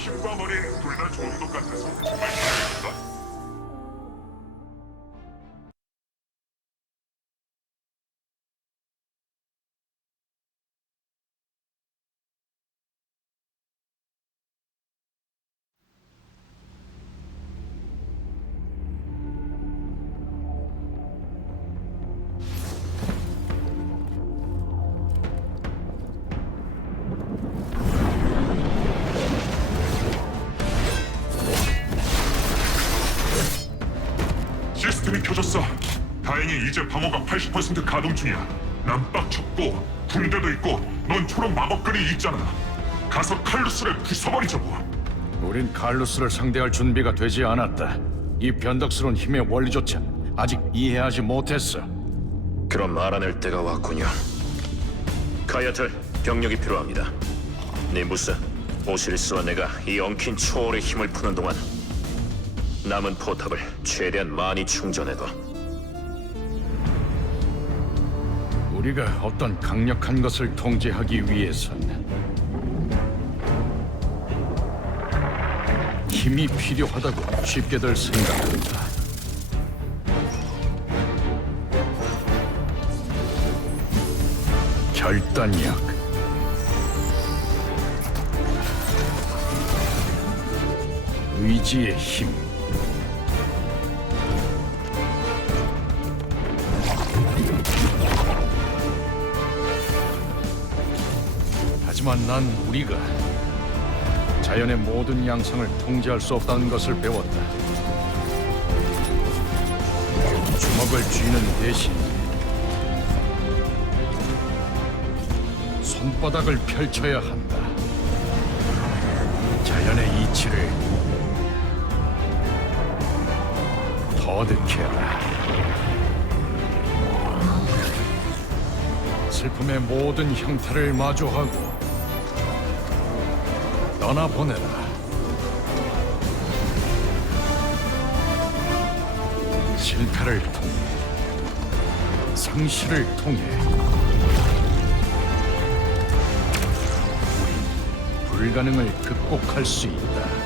힘과 머리는 둘 다 좋은 것 같아서 정말 잘했다. 이제 방어가 80% 가동 중이야. 난 빡쳤고 군대도 있고 넌 초록 마법글이 있잖아. 가서 칼루스를 부숴버리자고. 우린 칼루스를 상대할 준비가 되지 않았다. 이 변덕스러운 힘의 원리조차 아직 이해하지 못했어. 그럼 알아낼 때가 왔군요. 카야틀, 병력이 필요합니다. 님부스, 오시리스와 내가 이 엉킨 초월의 힘을 푸는 동안 남은 포탑을 최대한 많이 충전해둬. 우리가 어떤 강력한 것을 통제하기 위해서는 힘이 필요하다고 쉽게들 생각한다. 결단력, 의지의 힘, 만난 우리가 자연의 모든 양상을 통제할 수 없다는 것을 배웠다. 주먹을 쥐는 대신 손바닥을 펼쳐야 한다. 자연의 이치를 터득해라. 슬픔의 모든 형태를 마주하고 떠나보내라. 실패를 통해, 상실을 통해, 우린 불가능을 극복할 수 있다.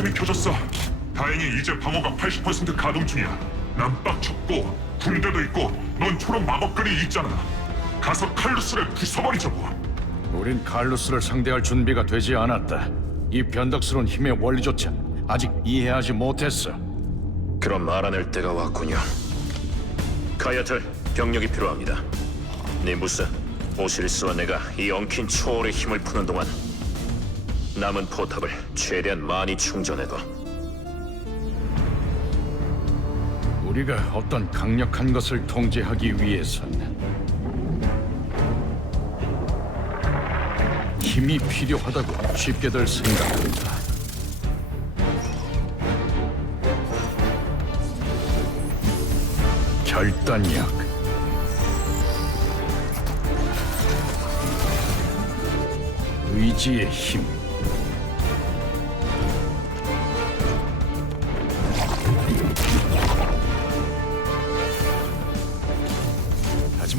시스템이 켜졌어. 다행히 이제 방어가 80% 가동 중이야. 난 빡쳤고 군대도 있고 넌 초록 마법글이 있잖아. 가서 칼루스를 부숴버리자고. 우린 칼루스를 상대할 준비가 되지 않았다. 이 변덕스러운 힘의 원리조차 아직 이해하지 못했어. 그럼 알아낼 때가 왔군요. 카야틀, 병력이 필요합니다. 님부스, 오시리스와 내가 이 엉킨 초월의 힘을 푸는 동안 남은 포탑을 최대한 많이 충전해둬. 우리가 어떤 강력한 것을 통제하기 위해선 힘이 필요하다고 쉽게들 생각한다. 결단력. 의지의 힘.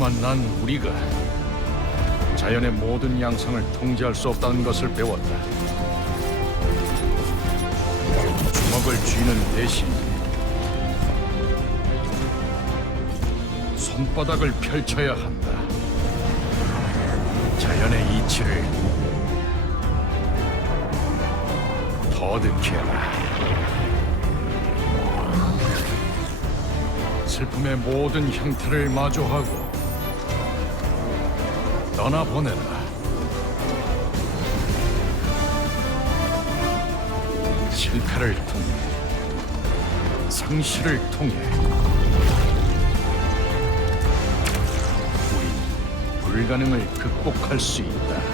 하지만 난 우리가 자연의 모든 양상을 통제할 수 없다는 것을 배웠다. 주먹을 쥐는 대신 손바닥을 펼쳐야 한다. 자연의 이치를 터득해라. 슬픔의 모든 형태를 마주하고 떠나보내라. 실패를 통해 상실을 통해 우리 불가능을 극복할 수 있다.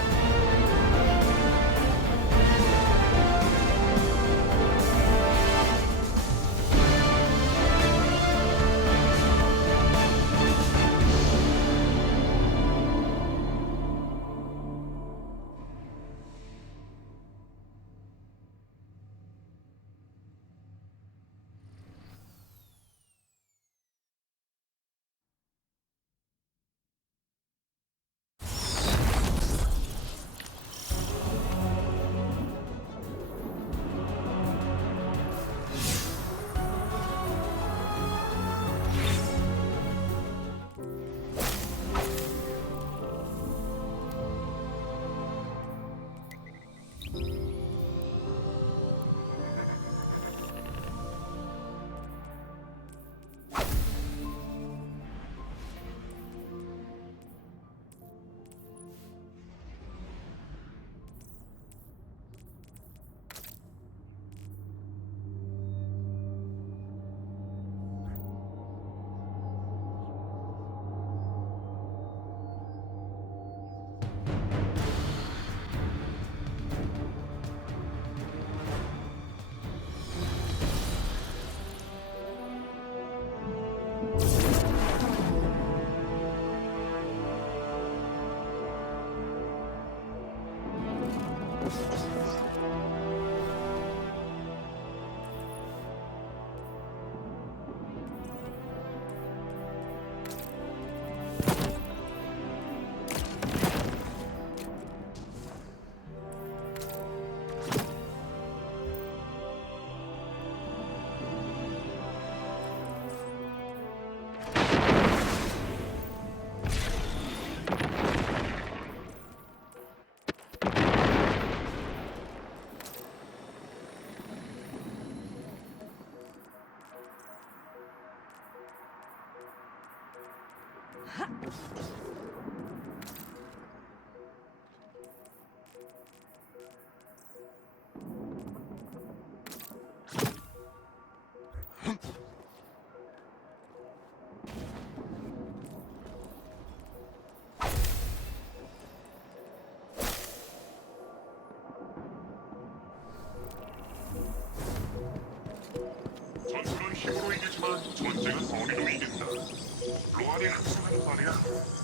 머리로 이긴다. 로안이 항상 하는 말이야.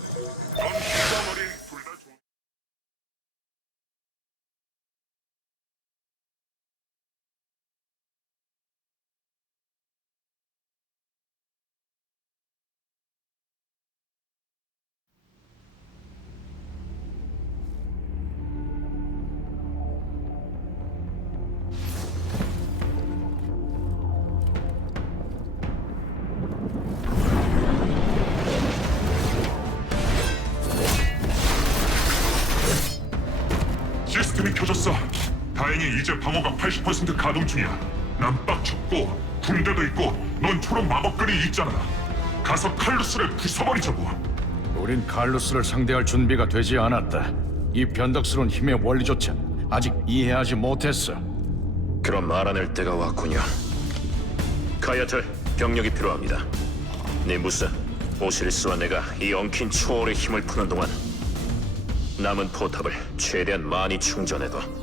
다행히 이제 방어가 80% 가동 중이야. 난 빡쳤고 군대도 있고 넌 초록 마법끈이 있잖아. 가서 칼루스를 부숴버리자고. 우린 칼루스를 상대할 준비가 되지 않았다. 이 변덕스러운 힘의 원리조차 아직 이해하지 못했어. 그럼 알아낼 때가 왔군요. 카야틀, 병력이 필요합니다. 님부스, 오시리스와 내가 이 엉킨 초월의 힘을 푸는 동안 남은 포탑을 최대한 많이 충전해둬.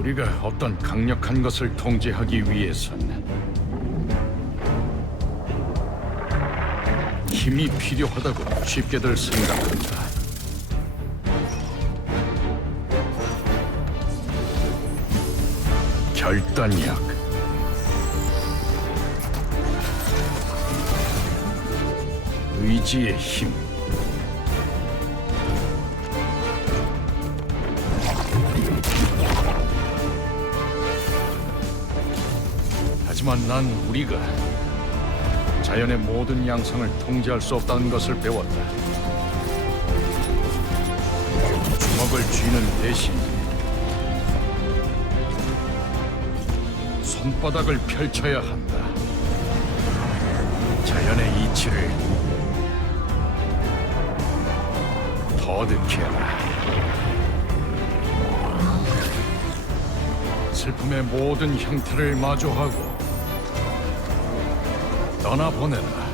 우리가 어떤 강력한 것을 통제하기 위해선 힘이 필요하다고 쉽게들 생각한다. 결단력. 의지의 힘. 만난 우리가 자연의 모든 양상을 통제할 수 없다는 것을 배웠다. 주먹을 쥐는 대신 손바닥을 펼쳐야 한다. 자연의 이치를 터득해라. 슬픔의 모든 형태를 마주하고 떠나보내라.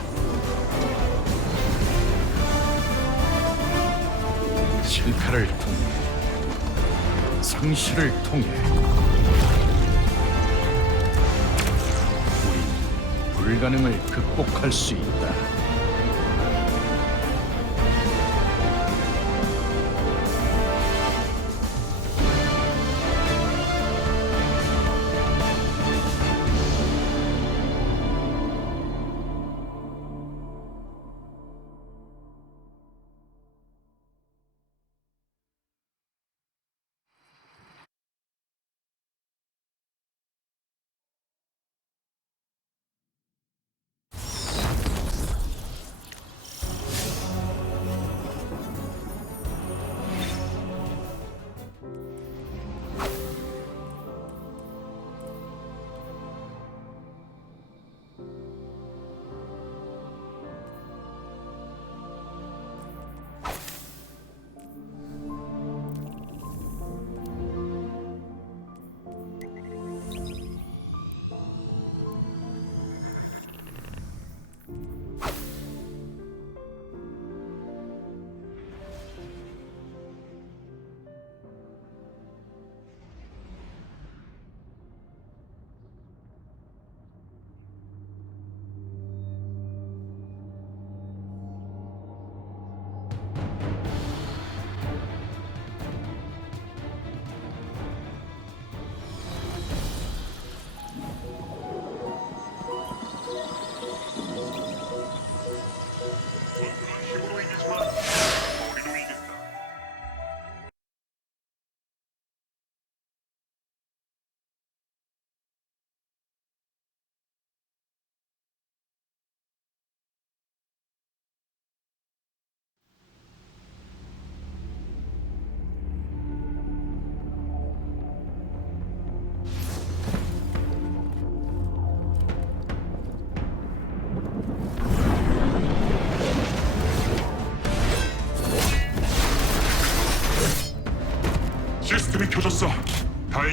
실패를 통해 상실을 통해 우린 불가능을 극복할 수 있다.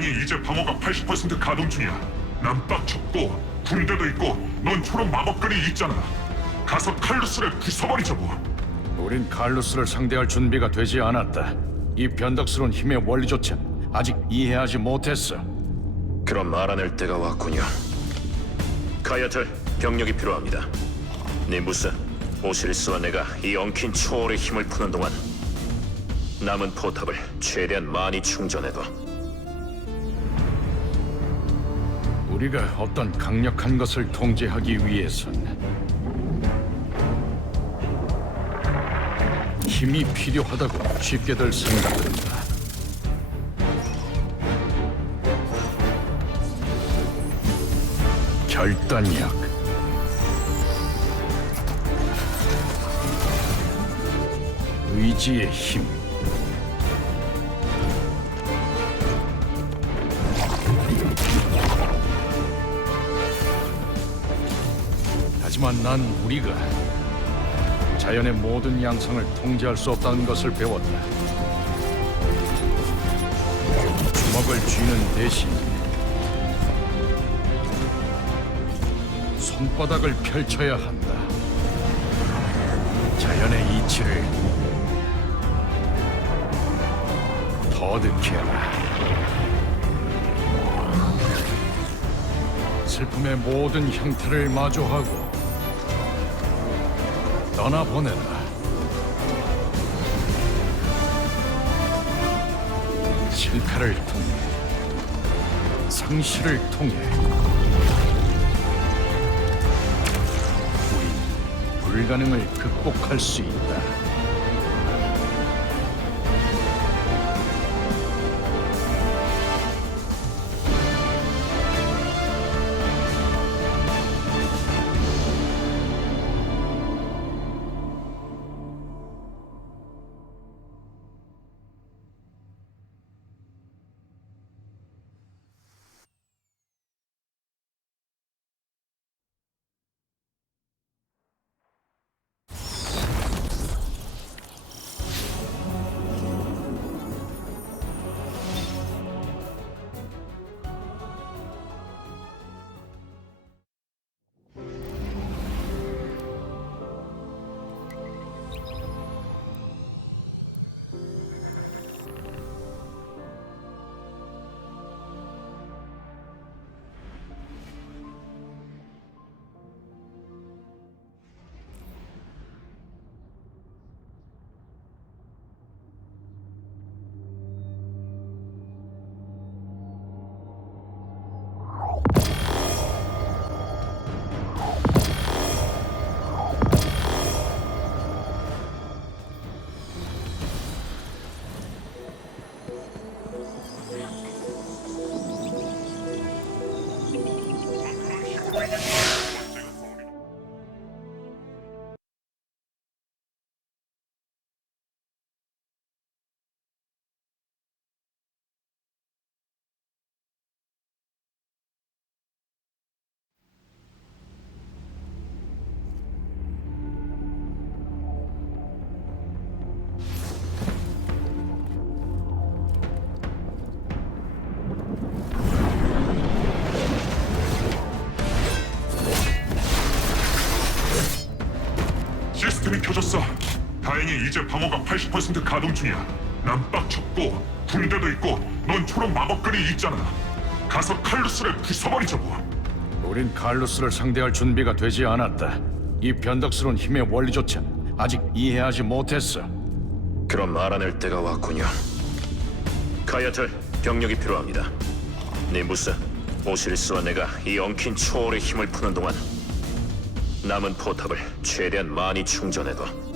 다행히 이제 방어가 80% 가동 중이야. 난 빡쳤고 군대도 있고 넌 초록 마법끈이 있잖아. 가서 칼루스를 부숴버리자고. 우린 칼루스를 상대할 준비가 되지 않았다. 이 변덕스러운 힘의 원리조차 아직 이해하지 못했어. 그럼 알아낼 때가 왔군요. 카야틀, 병력이 필요합니다. 님부스, 오시리스와 내가 이 엉킨 초월의 힘을 푸는 동안 남은 포탑을 최대한 많이 충전해둬. 우리가 어떤 강력한 것을 통제하기 위해선 힘이 필요하다고 쉽게들 생각한다. 결단력. 의지의 힘. 하지만 난 우리가 자연의 모든 양상을 통제할 수 없다는 것을 배웠다. 주먹을 쥐는 대신 손바닥을 펼쳐야 한다. 자연의 이치를 터득해라. 슬픔의 모든 형태를 마주하고 떠나보내라. 실패를 통해 상실을 통해 우리 불가능을 극복할 수 있다. 이제 방어가 80% 가동 중이야. 난 빡쳤고 군대도 있고 넌 초록 마법근이 있잖아. 가서 칼루스를 부숴버리자고. 우린 칼루스를 상대할 준비가 되지 않았다. 이 변덕스러운 힘의 원리조차 아직 이해하지 못했어. 그럼 알아낼 때가 왔군요. 카야틀, 병력이 필요합니다. 님부스, 오시리스와 내가 이 엉킨 초월의 힘을 푸는 동안 남은 포탑을 최대한 많이 충전해둬.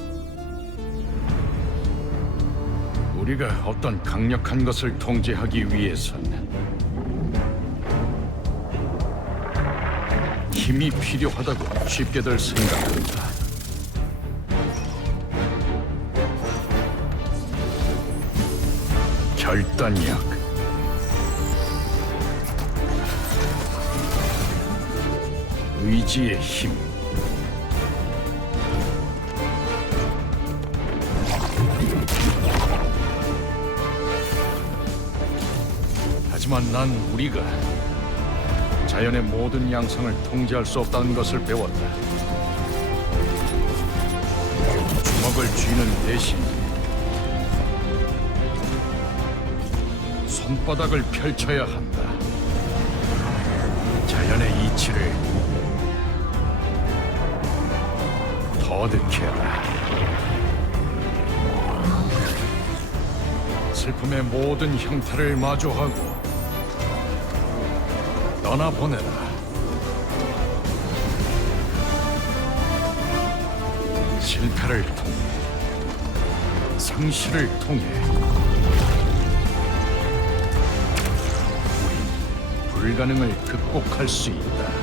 우리가 어떤 강력한 것을 통제하기 위해선 힘이 필요하다고 쉽게들 생각한다. 결단력. 의지의 힘. 하지만 난 우리가 자연의 모든 양상을 통제할 수 없다는 것을 배웠다. 주먹을 쥐는 대신 손바닥을 펼쳐야 한다. 자연의 이치를 터득해라. 슬픔의 모든 형태를 마주하고 떠나보내라. 실패를 통해 상실을 통해 우린 불가능을 극복할 수 있다.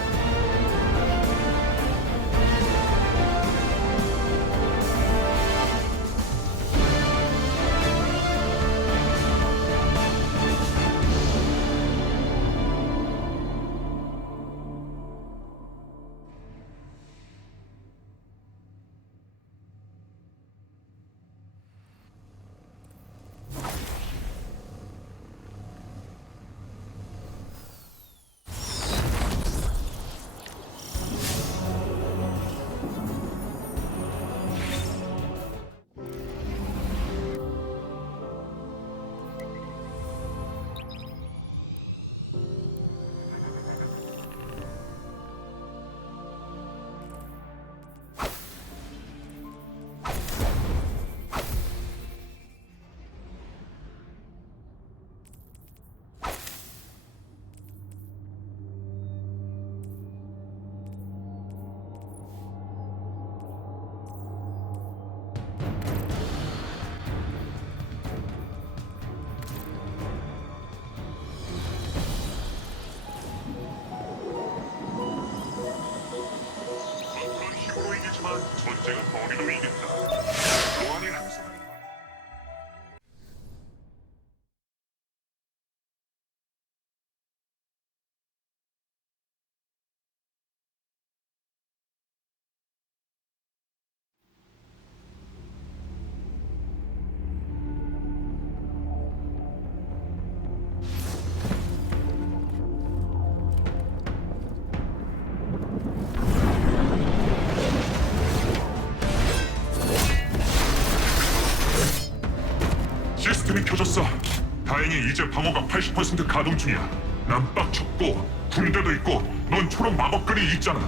다행히 이제 방어가 80% 가동 중이야. 난 빡쳤고 군대도 있고 넌 초록 마법근이 있잖아.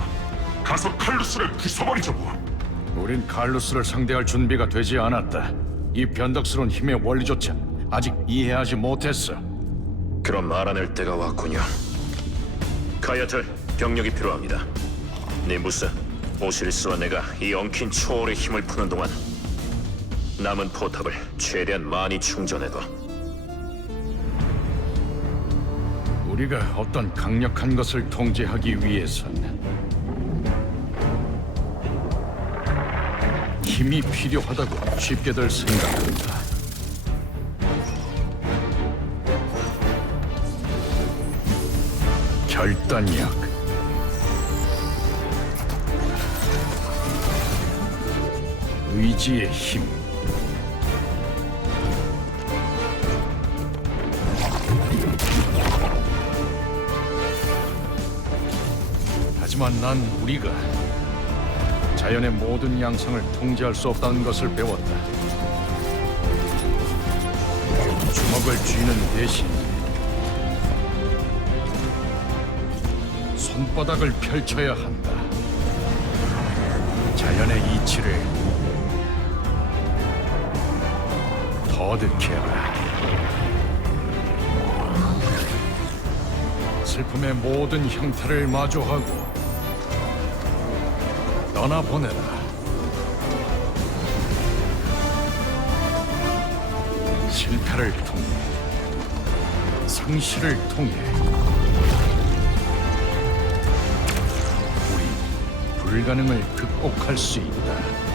가서 칼루스를 부숴버리자고. 우린 칼루스를 상대할 준비가 되지 않았다. 이 변덕스러운 힘의 원리조차 아직 이해하지 못했어. 그럼 알아낼 때가 왔군요. 카야틀, 병력이 필요합니다. 님부스, 오시리스와 내가 이 엉킨 초월의 힘을 푸는 동안 남은 포탑을 최대한 많이 충전해둬. 우리가 어떤 강력한 것을 통제하기 위해선 힘이 필요하다고 쉽게들 생각한다. 결단력. 의지의 힘. 하지만 난 우리가 자연의 모든 양상을 통제할 수 없다는 것을 배웠다. 주먹을 쥐는 대신 손바닥을 펼쳐야 한다. 자연의 이치를 터득해라. 슬픔의 모든 형태를 마주하고 떠나보내라. 실패를 통해, 상실을 통해, 우리 불가능을 극복할 수 있다.